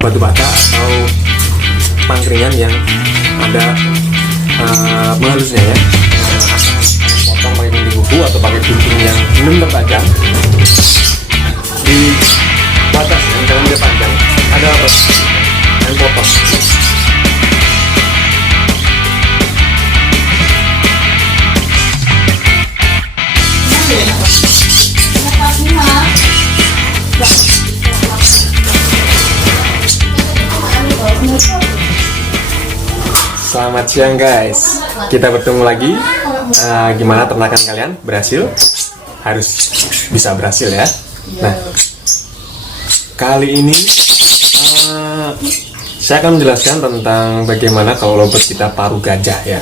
batu bata atau pangkringan yang ada menghalusnya ya. Potong pakai gunting kuku atau pakai gunting yang benar-benar tajam di batas yang jangan dia panjang ada batas yang potong. Selamat siang guys, kita bertemu lagi. Gimana ternakan kalian? Berhasil? Harus bisa berhasil ya. Nah, kali ini saya akan menjelaskan tentang bagaimana kalau lobet kita paruh gajah ya.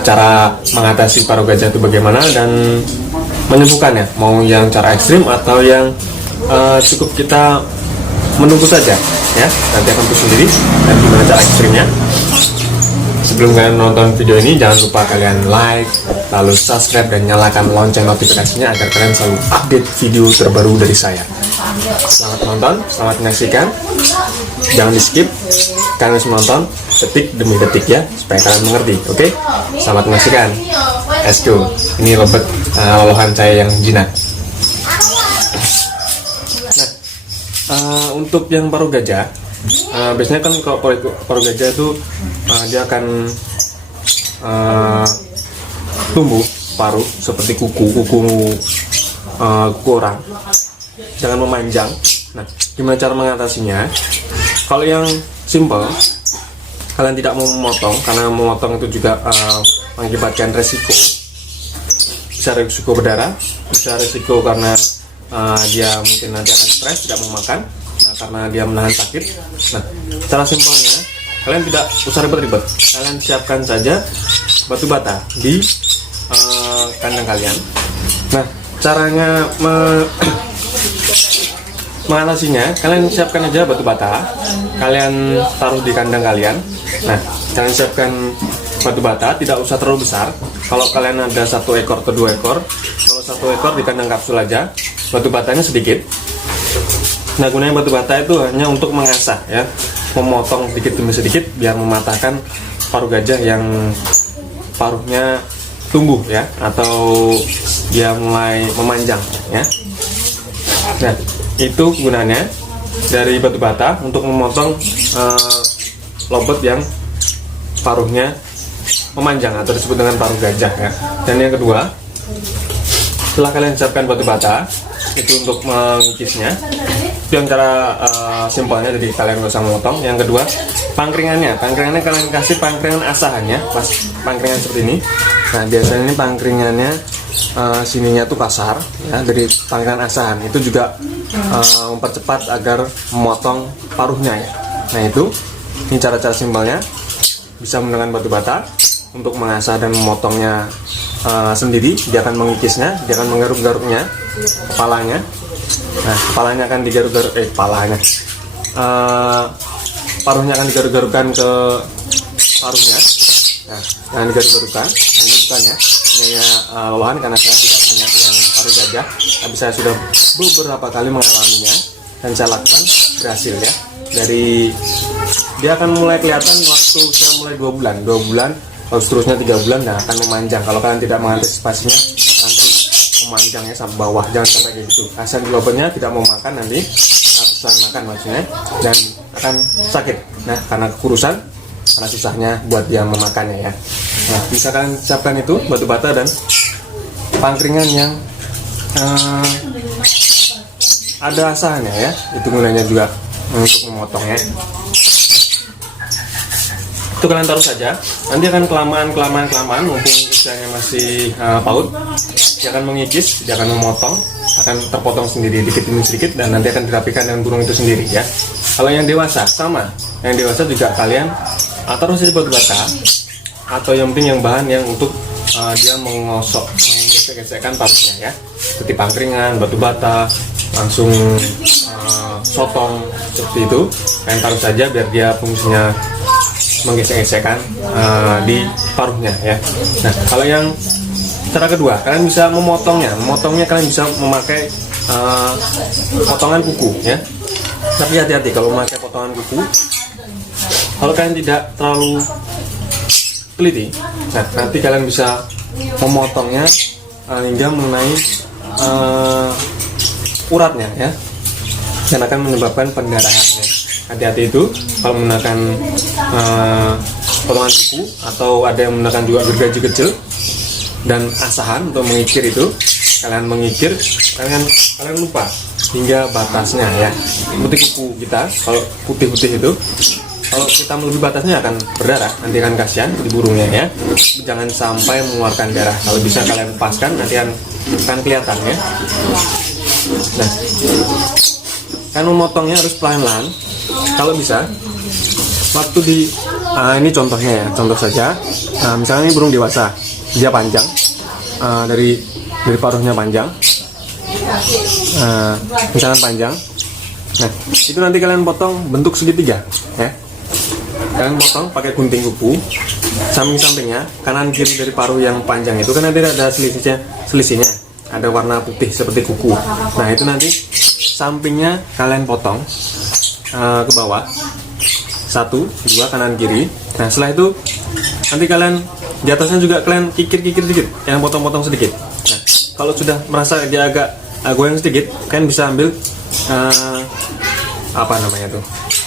Cara mengatasi paruh gajah itu bagaimana dan menyembuhkannya. Mau yang cara ekstrim atau yang cukup kita menunggu saja ya. Nanti akan tahu sendiri dan gimana cara ekstrimnya. Sebelum kalian nonton video ini, jangan lupa kalian like, lalu subscribe dan nyalakan lonceng notifikasinya agar kalian selalu update video terbaru dari saya. Selamat menonton, selamat menyaksikan. Jangan di skip, kalian harus menonton detik demi detik ya, supaya kalian mengerti. Oke? Selamat menyaksikan. Let's go. Ini lobet lolohan saya yang jinak. Nah, untuk yang paruh gajah, biasanya kan kalau paruh gajah itu dia akan tumbuh paruh seperti kuku orang, jangan memanjang. Nah, gimana cara mengatasinya? Kalau yang simple, kalian tidak mau memotong, karena memotong itu juga mengakibatkan resiko. Bisa resiko berdarah, bisa resiko karena dia mungkin nanti akan stres, tidak mau makan karena dia menahan sakit. Nah, cara simpelnya, kalian tidak usah ribet-ribet. Kalian siapkan saja batu bata di kandang kalian. Nah, caranya mengatasinya, kalian siapkan aja batu bata, kalian taruh di kandang kalian. Nah, kalian siapkan batu bata, tidak usah terlalu besar. Kalau kalian ada 1 ekor atau 2 ekor, kalau 1 ekor di kandang kapsul aja, batu batanya sedikit. Nah, gunanya batu bata itu hanya untuk mengasah ya, memotong sedikit demi sedikit biar mematahkan paruh gajah yang paruhnya tumbuh ya, atau dia mulai memanjang ya. Nah, itu gunanya dari batu bata untuk memotong lobet yang paruhnya memanjang atau disebut dengan paruh gajah ya. Dan yang kedua, setelah kalian siapkan batu bata itu untuk mengikisnya, itu yang cara simpelnya, jadi kalian nggak usah memotong. Yang kedua, pangkringannya kalian kasih pangkringan asahannya, pas pangkringan seperti ini. Nah, biasanya ini pangkringannya sininya tuh kasar ya, dari pangkringan asahan itu juga mempercepat agar memotong paruhnya ya. Nah, ini cara-cara simpelnya, bisa menggunakan batu bata untuk mengasah dan memotongnya sendiri. Dia akan mengikisnya, dia akan menggaruk-garuknya kepalanya. Nah, kepalanya akan digaruk-garuk, paruhnya akan digaruk-garukkan ke paruhnya. Nah, yang digaruk-garukkan. Nah, ini bukan ya, ini lolohan karena saya tidak punya yang paruh gajah, tapi saya sudah beberapa kali mengalaminya dan saya lakukan berhasil ya. Dari dia akan mulai kelihatan waktu usia mulai 2 bulan, lalu seterusnya 3 bulan dan akan memanjang. Kalau kalian tidak mengantisipasinya, akan terus memanjangnya sampai bawah. Jangan sampai kayak gitu. Kasihan di lobetnya tidak mau makan, nanti susah makan maksudnya, dan akan sakit. Nah, karena kekurusan, karena susahnya buat dia memakannya ya. Nah, bisa kalian siapkan itu batu bata dan pangkringan yang ada asahannya ya. Itu gunanya juga untuk memotongnya. Itu kalian taruh saja. Nanti akan kelamaan mumpung usianya masih PAUD, dia akan mengikis, dia akan memotong, akan terpotong sendiri dikit demi sedikit, dan nanti akan dirapikan dengan burung itu sendiri ya. Kalau yang dewasa sama, yang dewasa juga kalian taruh saja batu bata, atau yang penting yang bahan yang untuk dia mengosok, menggesek-gesekkan paruhnya ya, seperti pangkringan, batu bata, langsung sotong seperti itu. Kalian taruh saja biar dia fungsinya menggesek-gesekkan di paruhnya ya. Nah, kalau yang cara kedua, kalian bisa memotongnya kalian bisa memakai potongan kuku ya. Tapi hati-hati kalau memakai potongan kuku. Kalau kalian tidak terlalu teliti, nah nanti kalian bisa memotongnya hingga mengenai uratnya ya, dan akan menyebabkan pendarahannya. Hati-hati itu kalau menggunakan potongan kuku, atau ada yang menggunakan juga gergaji kecil dan asahan untuk mengikir itu. Kalian mengikir, kalian lupa hingga batasnya ya. Seperti kuku kita, kalau putih-putih itu, kalau kita melebihi batasnya akan berdarah, nanti akan kasihan di burungnya ya. Jangan sampai mengeluarkan darah. Kalau bisa kalian lepaskan, nanti akan kelihatan ya. Nah, kan memotongnya harus pelan-pelan. Kalau bisa, waktu di ini contohnya ya, contoh saja. Misalnya ini burung dewasa, dia panjang, dari paruhnya panjang, misalkan panjang. Nah, itu nanti kalian potong bentuk segitiga ya. Kalian potong pakai gunting kuku, samping-sampingnya kanan kiri dari paruh yang panjang itu kan nanti ada selisihnya, ada warna putih seperti kuku. Nah, itu nanti sampingnya kalian potong ke bawah, 1, 2 kanan kiri. Nah, setelah itu nanti kalian di atasnya juga kalian kikir dikit, yang potong-potong sedikit. Nah, kalau sudah merasa dia agak goyang sedikit, kalian bisa ambil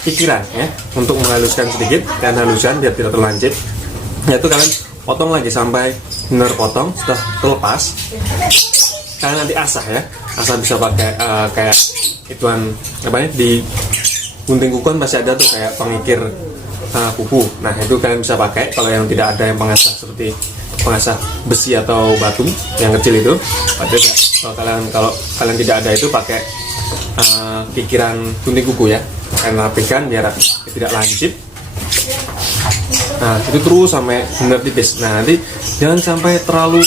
kikiran ya, untuk menghaluskan sedikit, dan haluskan biar tidak terlancip. Yaitu kalian potong lagi sampai benar potong, sudah terlepas. Kalian nanti asah ya, asah bisa pakai kayak ituan di gunting kuku pasti ada tuh kayak pengikir kuku. Nah, itu kalian bisa pakai. Kalau yang tidak ada yang pengasah seperti pengasah besi atau batu yang kecil itu, kalau kalian tidak ada itu pakai kikiran gunting kuku ya. Kalian rapikan biar tidak lancip. Nah, itu terus sampai benar tipis. Nah, nanti jangan sampai terlalu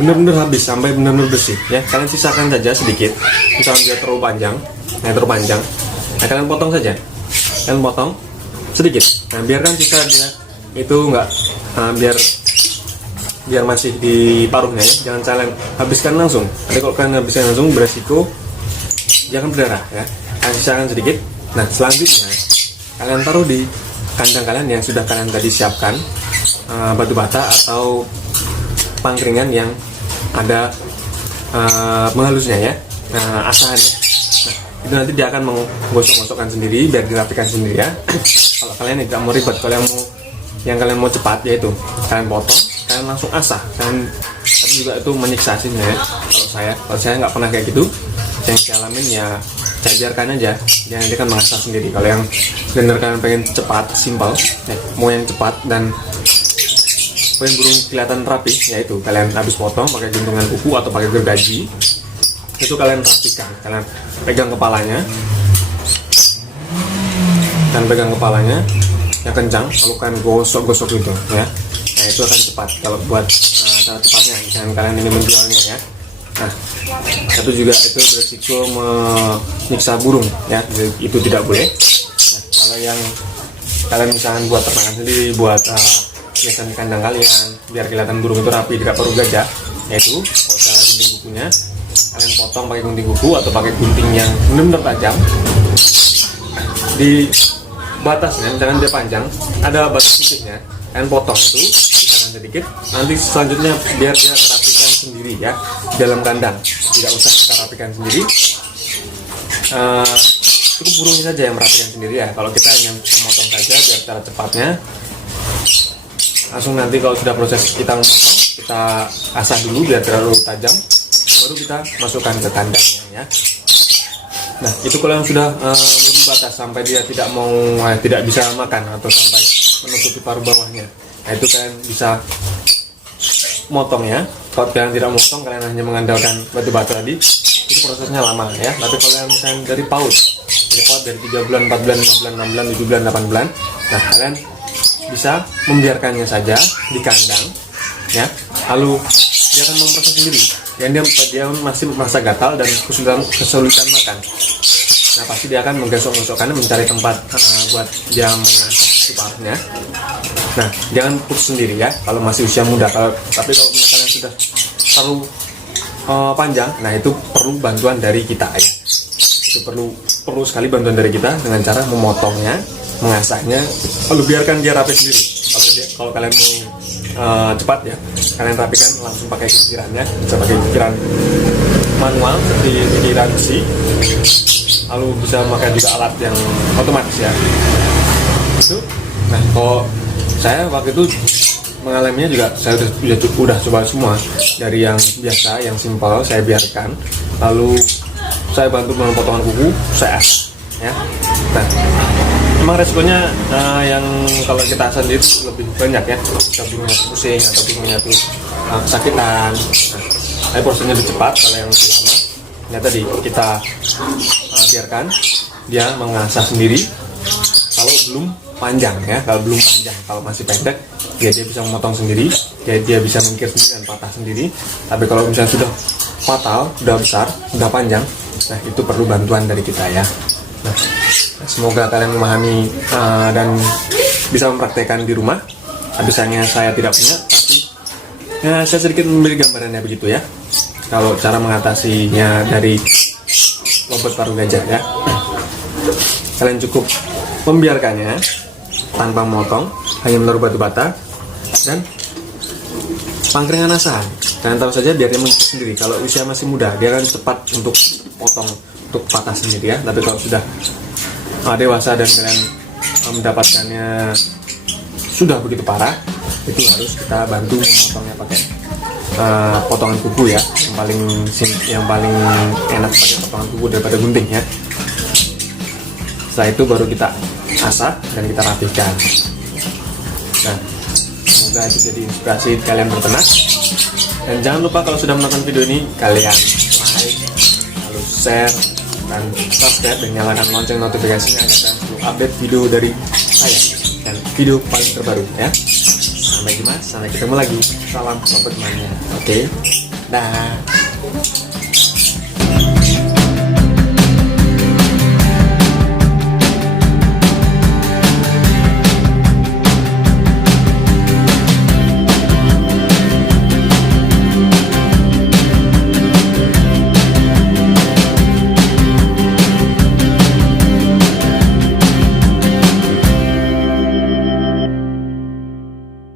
benar-benar habis, sampai benar-benar bersih ya. Kalian sisakan saja sedikit. Misalnya dia terlalu panjang, nah kalian potong saja. Kalian potong sedikit. Nah, biarkan sisa dia itu enggak biar masih di paruhnya ya. Jangan kalian habiskan langsung. Nanti kalau kalian habiskan langsung beresiko jangan berdarah ya. Kalian sisakan sedikit. Nah, selanjutnya kalian taruh di kandang kalian yang sudah kalian tadi siapkan, batu bata atau pangkringan yang ada menghalusnya ya, asahannya. Nah, itu nanti dia akan menggosok-gosokkan sendiri biar dirapikan sendiri ya. Kalau kalian tidak mau ribet, kalau kalian mau cepat, yaitu kalian potong, kalian langsung asah. Tapi juga itu menyiksa sih ya. Kalau saya nggak pernah kayak gitu. Yang saya alamin ya, saya ajarkan aja, dia nanti kan mengasah sendiri. Kalau yang benar kalian pengen cepat, simpel, mau yang cepat dan pengen burung kelihatan rapi, yaitu kalian habis potong pakai guntungan kuku atau pakai gergaji, itu kalian rapikan. Kalian pegang kepalanya yang kencang, lalu kalian gosok-gosok itu ya. Nah, itu akan cepat kalau buat cara cepatnya. Misalkan kalian ini menjualnya ya. Nah, itu beresiko menyiksa burung ya, itu tidak boleh. Nah, kalau yang kalian misalkan buat ternakan sendiri, buat hiasan di kandang kalian biar kelihatan burung itu rapi, tidak perlu gajah, yaitu kalau cara gunting kukunya kalian potong pakai gunting kuku atau pakai gunting yang benar-benar tajam. Di batasnya, misalkan dia panjang, ada batas titiknya, kalian potong itu, sisakan sedikit. Nanti selanjutnya biar dia rapikan sendiri ya dalam kandang, tidak usah kita rapikan sendiri. Cukup burungnya saja yang merapikan sendiri ya. Kalau kita hanya memotong saja biar cara cepatnya, langsung nanti kalau sudah proses kita memotong, kita asah dulu biar terlalu tajam, baru kita masukkan ke kandangnya ya. Nah, itu kalau yang sudah melebihi batas sampai dia tidak bisa makan atau sampai menutupi paruh bawahnya, nah itu kalian bisa motong ya. Kalau kalian tidak motong, kalian hanya mengandalkan batu bata tadi, itu prosesnya lama ya. Tapi kalau yang misalnya dari paut dari 3 bulan, 4 bulan, 5 bulan, 6 bulan, 7 bulan, 8 bulan, nah kalian bisa membiarkannya saja di kandang ya, lalu dia akan memproses sendiri. Yang dia masih merasa gatal dan kesulitan makan. Nah, pasti dia akan menggosok-gosokkannya, mencari tempat buat dia mengasah paruhnya. Nah, jangan putus sendiri ya kalau masih usia muda. Tapi kalau kalian sudah terlalu panjang, nah itu perlu bantuan dari kita ya. Itu perlu perlu sekali bantuan dari kita dengan cara memotongnya, mengasahnya, lalu biarkan dia rapi sendiri. Kalau kalian mau cepat ya, kalian rapikan langsung pakai kikirannya, bisa pakai kikiran manual seperti kikiran besi, lalu bisa memakai juga alat yang otomatis ya. Itu. Nah, kalau saya waktu itu mengalaminya juga, saya udah coba semua, dari yang biasa, yang simpel saya biarkan, lalu saya bantu dengan potongan kuku, saya asah ya. Nah, memang resikonya yang kalau kita asah sendiri lebih banyak ya, kita punya pusing atau punya kesakitan. Nah, tapi prosesnya lebih cepat. Kalau yang lebih lama ya tadi kita biarkan dia mengasah sendiri. Kalau belum panjang ya, kalau masih pendek dia bisa memotong sendiri, dia bisa mengikir sendiri dan patah sendiri. Tapi kalau misalnya sudah fatal, sudah besar, sudah panjang, nah itu perlu bantuan dari kita ya. Nah, semoga kalian memahami dan bisa mempraktekkan di rumah. Tapi sayangnya saya tidak punya, tapi ya, saya sedikit memberi gambarannya begitu ya. Kalau cara mengatasinya dari bobot paruh gajah ya, kalian cukup membiarkannya tanpa memotong, hanya menaruh batu bata dan pangkringan asahan. Kalian tahu saja biar dia mengikir sendiri. Kalau usia masih muda, dia akan cepat untuk potong, untuk patah sendiri ya. Tapi kalau sudah dewasa dan kalian mendapatkannya sudah begitu parah, itu harus kita bantu memotongnya pakai potongan kuku ya. Yang paling enak pakai potongan kuku daripada gunting ya. Setelah itu baru kita asah dan kita rapihkan. Nah, semoga itu jadi inspirasi kalian berternak. Dan jangan lupa kalau sudah menonton video ini, kalian like, lalu share, dan subscribe, dan nyalakan lonceng notifikasinya agar kalian selalu update video dari saya dan video paling terbaru ya. Sampai ketemu lagi. Salam sobat mania. Oke. Dah.